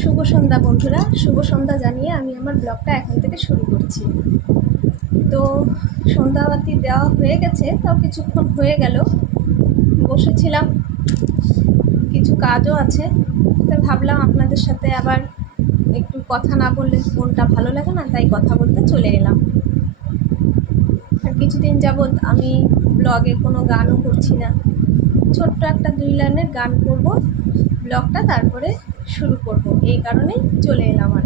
শুভ সন্ধ্যা বন্ধুরা, শুভ সন্ধ্যা জানিয়ে আমি আমার ব্লগটা এখন থেকে শুরু করছি। তো সন্ধ্যাবাতি দেওয়া হয়ে গেছে, তাও কিছুক্ষণ হয়ে গেল। বসেছিলাম, কিছু কাজও আছে, তো ভাবলাম আপনাদের সাথে আবার একটু কথা না বললে মনটা ভালো লাগে না, তাই কথা বলতে চলে এলাম। আর কিছুদিন যাবৎ আমি ব্লগে কোনো গানও করছি না, ছোট্ট একটা 2 লাইনের গান করব, ব্লগটা তারপরে শুরু করব, এই কারণেই চলে এলাম। আর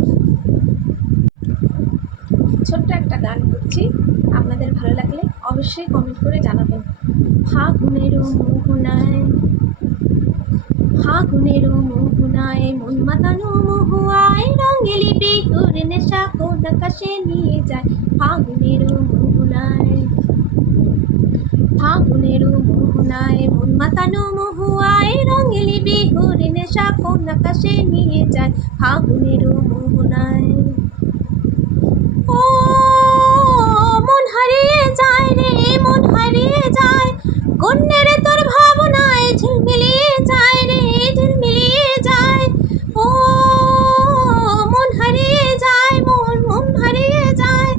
ছোট্ট একটা গান করছি, আপনাদের ভালো লাগলে অবশ্যই কমেন্ট করে জানাবেন। ফাগুনেরও মোহনায়, ফাগুনেরও মোহনায় মন মাতানো মহুয়ায়, রঙেলি বেগুর নেশা কোন আকাশে নিয়ে যায়। ফাগুনেরও মোহনায়, ফাগুনেরও মোহনায় মন মাতানো মহুয়ায়, রঙেলি বেগুর নেশা কোন আকাশে নিয়ে যায়। ফাগুনেরও মোহনায় ও মন হারিয়ে যায় রে, মন হারিয়ে যায়, কন্যা রে তোর ভাবনায় ঝিলমিলিয়ে যায় রে, ঝিলমিলিয়ে যায়। ও মন হারিয়ে যায়, মন হারিয়ে যায়,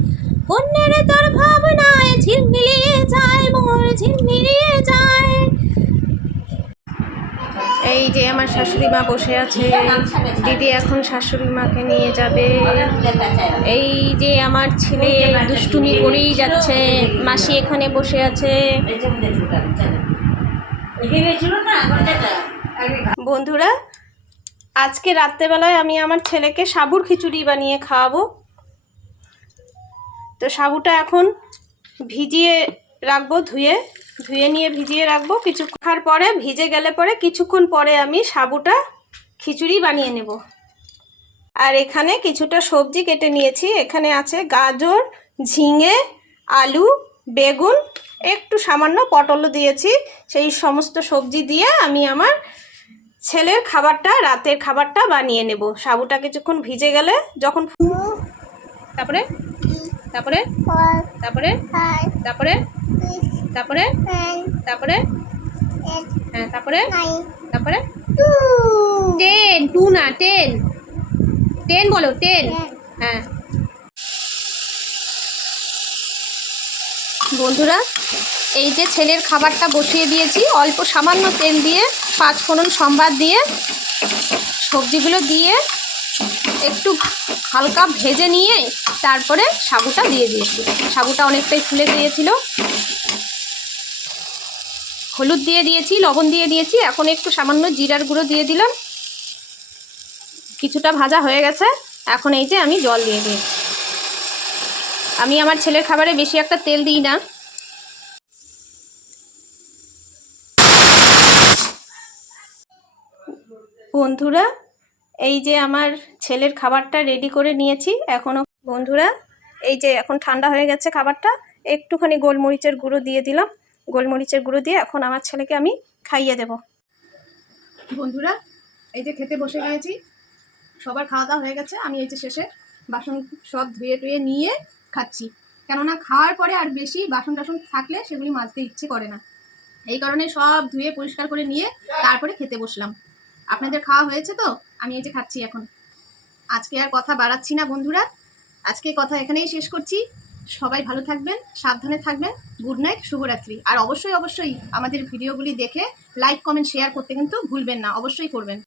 কন্যা রে তোর ভাবনায় ঝিলমিলিয়ে যায়, মোর ঝিলমিলিয়ে যায়। এই যে আমার শাশুড়ি মা বসে আছে, দিদি এখন শাশুড়ি মাকে নিয়ে যাবে। এই যে আমার ছেলে দুষ্টুমি করেই যাচ্ছে, মাসি এখানে বসে আছে। বন্ধুরা, আজকে রাত্রেবেলায় আমি আমার ছেলেকে সাবুর খিচুড়ি বানিয়ে খাওয়াবো। তো সাবুটা এখন ভিজিয়ে রাখবো, ধুয়ে নিয়ে ভিজিয়ে রাখবো। কিছুক্ষণ পরে ভিজে গেলে পরে কিছুক্ষণ পরে আমি সাবুটা খিচুড়ি বানিয়ে নেব। আর এখানে কিছুটা সবজি কেটে নিয়েছি, এখানে আছে গাজর, ঝিঙে, আলু, বেগুন, একটু সামান্য পটলও দিয়েছি। সেই সমস্ত সবজি দিয়ে আমি আমার ছেলের খাবারটা, রাতের খাবারটা বানিয়ে নেব। সাবুটা কিছুক্ষণ ভিজে গেলে যখন তারপরে তারপরে তারপরে তারপরে তারপরে তারপরে হ্যাঁ তারপরে তারপরে 10 2 না 10 বলো 10। হ্যাঁ বন্ধুরা, এই যে ছেলের খাবারটা বসিয়ে দিয়েছি, অল্প সামান্য তেল দিয়ে 5 ফোড়ন সম্বাদ দিয়ে সবজিগুলো দিয়ে একটু হালকা ভেজে নিয়ে তারপরে সাবুটা দিয়ে দিয়েছি। সাবুটা অনেকটাই ফুলে গিয়েছিল। হলুদ দিয়ে দিয়েছি, লবণ দিয়ে দিয়েছি, এখন একটু সামান্য জিরার গুঁড়ো দিয়ে দিলাম। কিছুটা ভাজা হয়ে গেছে, এখন এই যে আমি জল দিয়ে দিয়েছি। আমি আমার ছেলের খাবারে বেশি একটা তেল দিই না। বন্ধুরা, এই যে আমার ছেলের খাবারটা রেডি করে নিয়েছি। এখনও বন্ধুরা, এই যে এখন ঠান্ডা হয়ে গেছে খাবারটা, একটুখানি গোলমরিচের গুঁড়ো দিয়ে দিলাম। গোলমরিচের গুঁড়ো দিয়ে এখন আমার ছেলেকে আমি খাইয়ে দেব। বন্ধুরা, এই যে খেতে বসে গিয়েছি, সবার খাওয়া দাওয়া হয়ে গেছে। আমি এই যে শেষে বাসন সব ধুয়ে টুয়ে নিয়ে খাচ্ছি, কেননা খাওয়ার পরে আর বেশি বাসন টাসন থাকলে সেগুলি মাজতে ইচ্ছে করে না। এই কারণে সব ধুয়ে পরিষ্কার করে নিয়ে তারপরে খেতে বসলাম। আপনাদের খাওয়া হয়েছে তো? আমি এই যে খাচ্ছি এখন। আজকে আর কথা বাড়াচ্ছি না বন্ধুরা, আজকে কথা এখানেই শেষ করছি। সবাই ভালো থাকবেন, সাবধানে থাকবেন। গুড নাইট, শুভরাত্রি। আর অবশ্যই আমাদের ভিডিওগুলি দেখে লাইক, কমেন্ট, শেয়ার করতে কিন্তু ভুলবেন না, অবশ্যই করবেন।